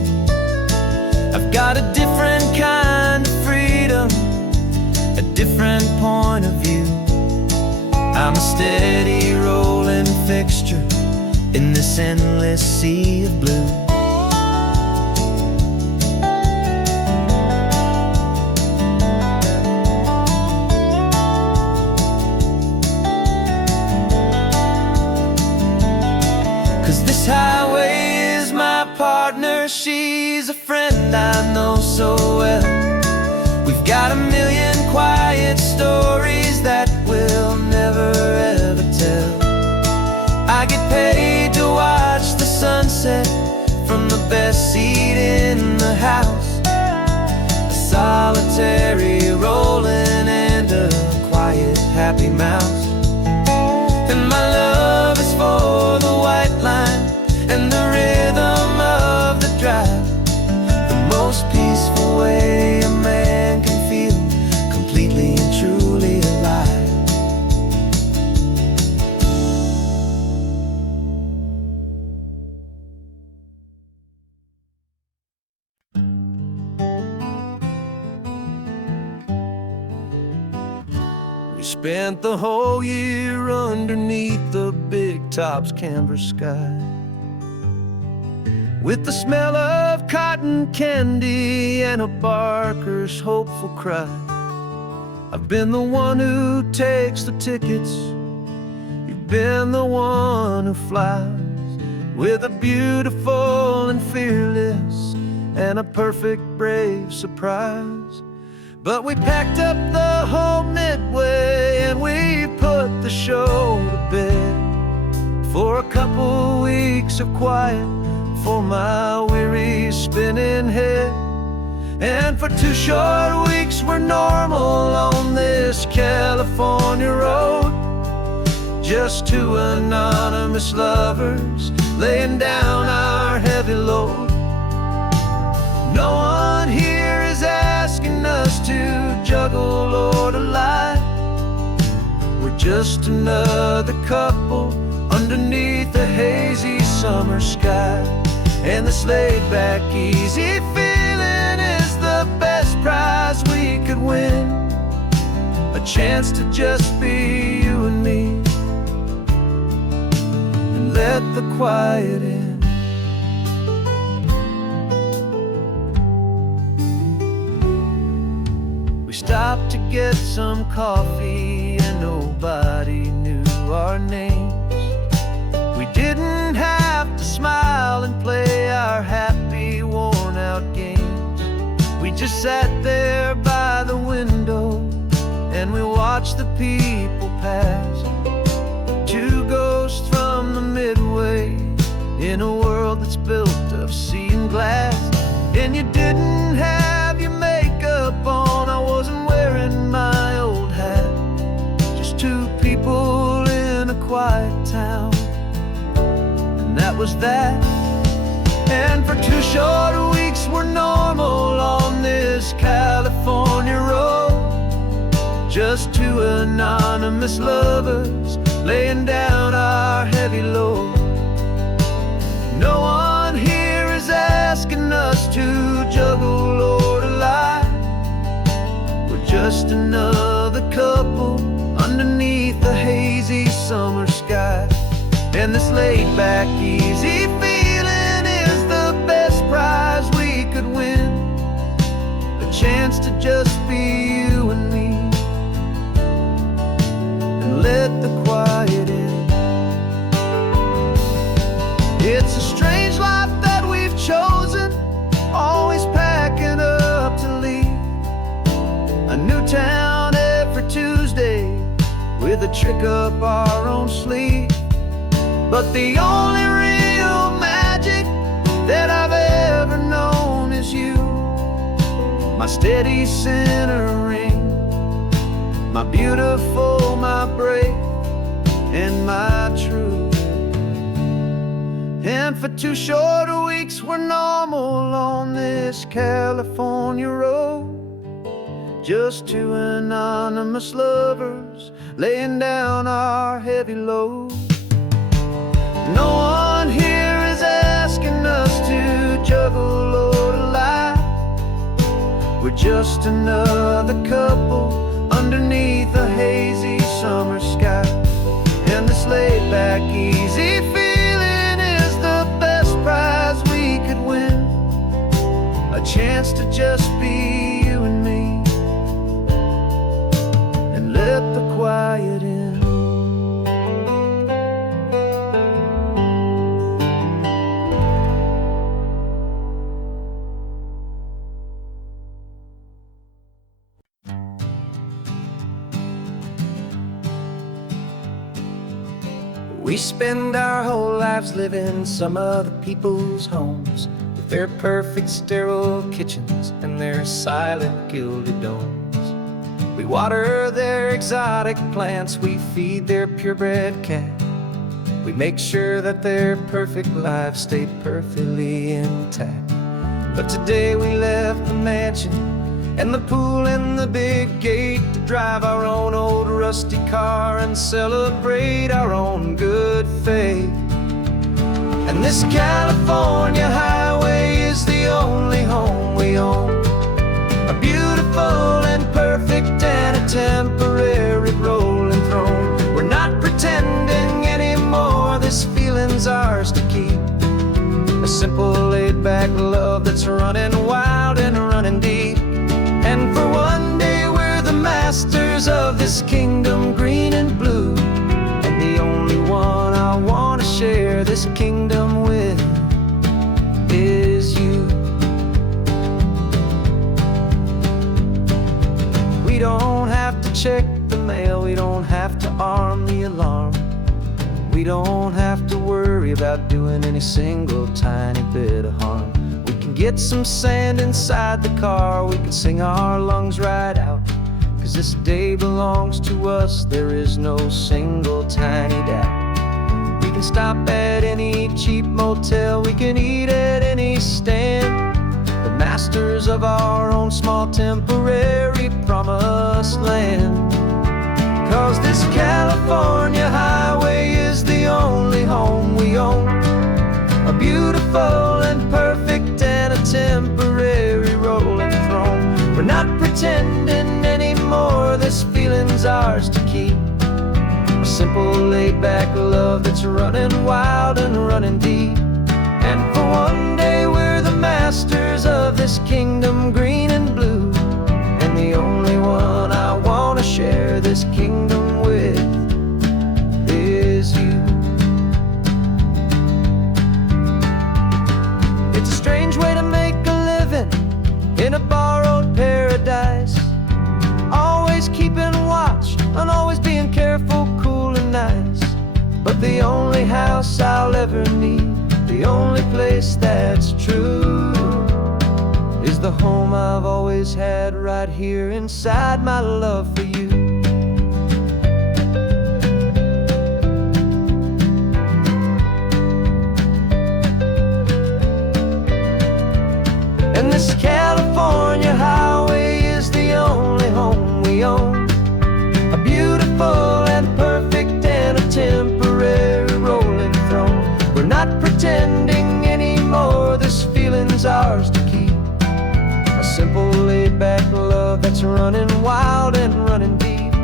I've got a different kind of freedom, a different point of view. I'm a steady rolling fixture in this endless sea of blue. This highway is my partner, she's a friend I know so well. We've got a million quiet stories that we'll never ever tell. I get paid to watch the sunset from the best seat in the house, a solitary rolling and a quiet, happy mouse. And my love is for the white line and the rhythm of the drive, the most peaceful way a man can feel completely and truly alive. We spent the whole year underneath the big top's canvas sky, with the smell of cotton candy and a barker's hopeful cry. I've been the one who takes the tickets, you've been the one who flies, with a beautiful and fearless and a perfect brave surprise. But we packed up the whole Midway and we put the show to bed for a couple weeks of quiet for my weary spinning head. And for 2 short weeks we're normal on this California road, just 2 anonymous lovers laying down our heavy load. No one here is asking us to juggle or to lie. We're just another couple underneath a hazy summer sky. And this laid-back, easy feeling is the best prize we could win, a chance to just be you and me, and let the quiet in. We stopped to get some coffee and nobody knew our names. sat there by the window and we watched the people pass. Two ghosts from the Midway in a world that's built of sea and glass. And you didn't have your makeup on, I wasn't wearing my old hat. Just two people in a quiet town, and that was that. And for 2 short weeks we're normal on this California road. Just two anonymous lovers laying down our heavy load. No one here is asking us to juggle or to lie. We're just another couple underneath the hazy summer sky. And this laid-back, easy feeling is the best prize we could win. A chance to just be you and me, and let the quiet in. It's a strange life that we've chosen, always packing up to leave. A new town every Tuesday with a trick up our own sleeve. But the only real magic that I've ever known is you, my steady centering, my beautiful, my brave, and my true. And for 2 short weeks we're normal on this California road. Just two anonymous lovers laying down our heavy load. No one here is asking us to juggle or to lie. We're just another couple underneath a hazy summer sky. And this laid-back, easy feeling is the best prize we could win. A chance to just be you and me, and let the quiet in. We spend our whole lives living some other people's homes, with their perfect sterile kitchens and their silent gilded domes. We water their exotic plants, we feed their purebred cat. We make sure that their perfect lives stay perfectly intact. But today we left the mansion and the pool and the big gate to drive our own old rusty car and celebrate our own good faith. And this California highway is the only home we own, a beautiful and perfect and a temporary rolling throne. We're not pretending anymore, this feeling's ours to keep. A simple laid-back love that's running wild and running deep. And for one day we're the masters of this kingdom green and blue, and the only one I want to share this kingdom with is you. We don't have to check the mail, we don't have to arm the alarm. We don't have to worry about doing any single tiny bit of harm. We can get some sand inside the car, we can sing our lungs right out. 'Cause this day belongs to us, there is no single tiny doubt. We can stop at any cheap motel, we can eat at any stand, the masters of our own small temporary promised land. 'Cause this California highway is the only home we own, a beautiful and perfect and a temporary rolling throne. We're not pretending anymore, this feeling's ours to keep. A simple laid-back love that's running wild and running deep. And for one day we're the masters of this kingdom green and blue, and the only one I want to share this kingdom with is you. It's a strange way to make a living in a borrowed house I'll ever need. The only place that's true is the home I've always had right here inside my love for you. And this California highway is the only home we own. A beautiful and perfect and a temporary rolling throne. We're not pretending anymore, this feeling's ours to keep. A simple laid-back love that's running wild and running deep.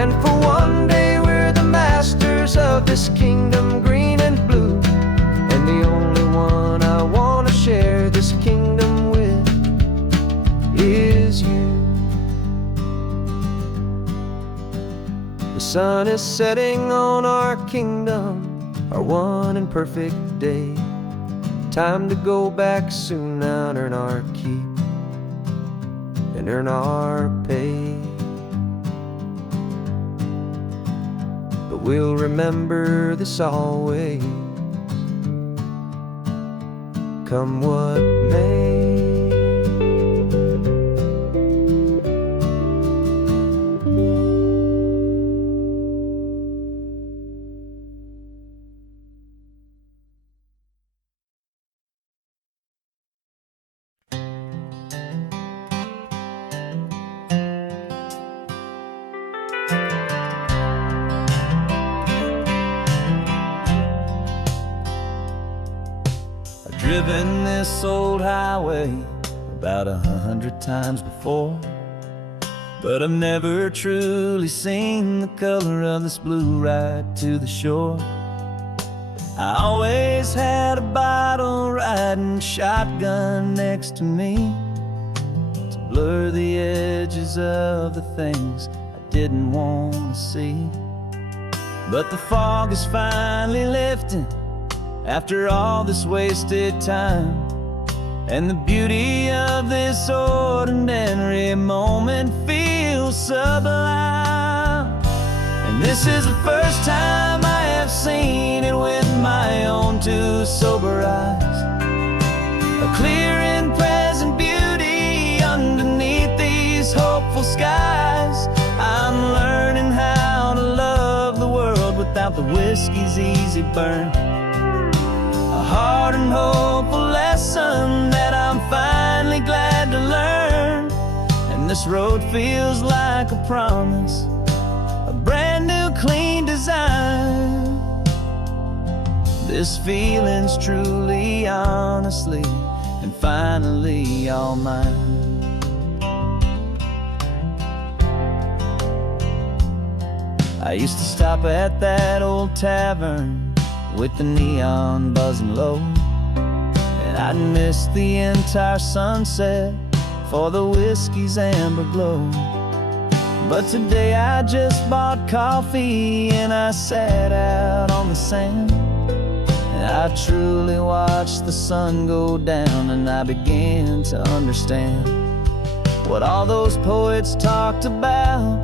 And for one day we're the masters of this kingdom, green and blue. And the only one I want to share this kingdom with is you. The sun is setting on our kingdom, our one and perfect day. Time to go back soon now and earn our keep and earn our pay. But we'll remember this always, come what may. Driven this old highway about 100 times before, but I've never truly seen the color of this blue right to the shore. I always had a bottle riding shotgun next to me to blur the edges of the things I didn't want to see. But the fog is finally lifting after all this wasted time, and the beauty of this ordinary moment feels sublime. And this is the first time I have seen it with my own two sober eyes. A clear and present beauty underneath these hopeful skies. I'm learning how to love the world without the whiskey's easy burn. A hard and hopeful lesson that I'm finally glad to learn. And this road feels like a promise, a brand new clean design. This feeling's truly, honestly, and finally all mine. I used to stop at that old tavern with the neon buzzing low, and I'd miss the entire sunset for the whiskey's amber glow. But today I just bought coffee and I sat out on the sand, and I truly watched the sun go down, and I began to understand what all those poets talked about,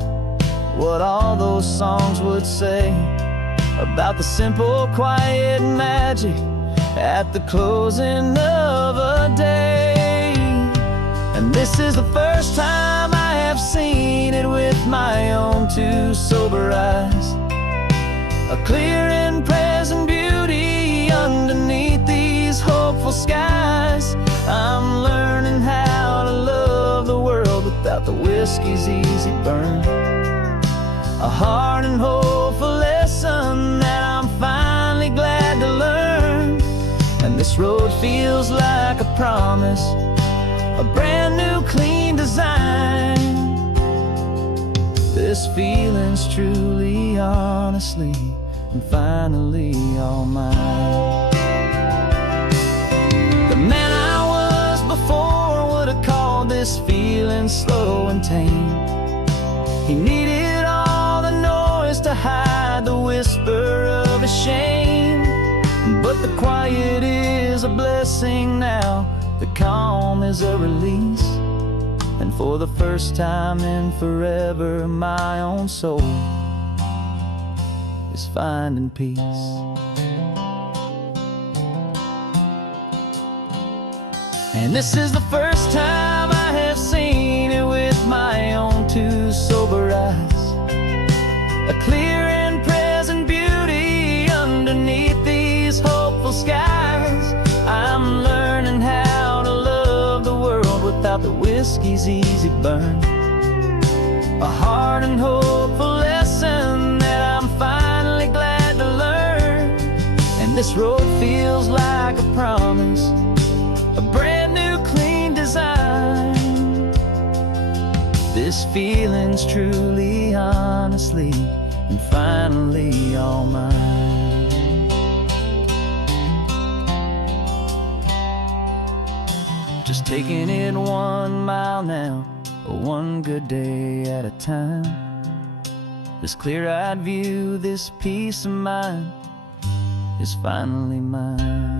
what all those songs would say about the simple, quiet magic at the closing of a day. And this is the first time I have seen it with my own two sober eyes. A clear and present beauty underneath these hopeful skies. I'm learning how to love the world without the whiskey's easy burn. A hard and hopeful lesson that I'm finally glad to learn. And this road feels like a promise, a brand new clean design. This feeling's truly, honestly, and finally all mine. The man I was before would have called this feeling slow and tame. He needed all the noise to hide the whisper of a shame. But the quiet is a blessing now, the calm is a release. And for the first time in forever, my own soul is finding peace. And this is the first time I have seen it with my own two sober eyes. A clear and present beauty underneath these hopeful skies. I'm learning how to love the world without the whiskey's easy burn. A hard and hopeful lesson that I'm finally glad to learn. And this road feels like a promise, a brand new clean design. This feeling's truly, honestly, and finally all mine. Just taking it 1 mile now, one good day at a time. This clear-eyed view, this peace of mind is finally mine.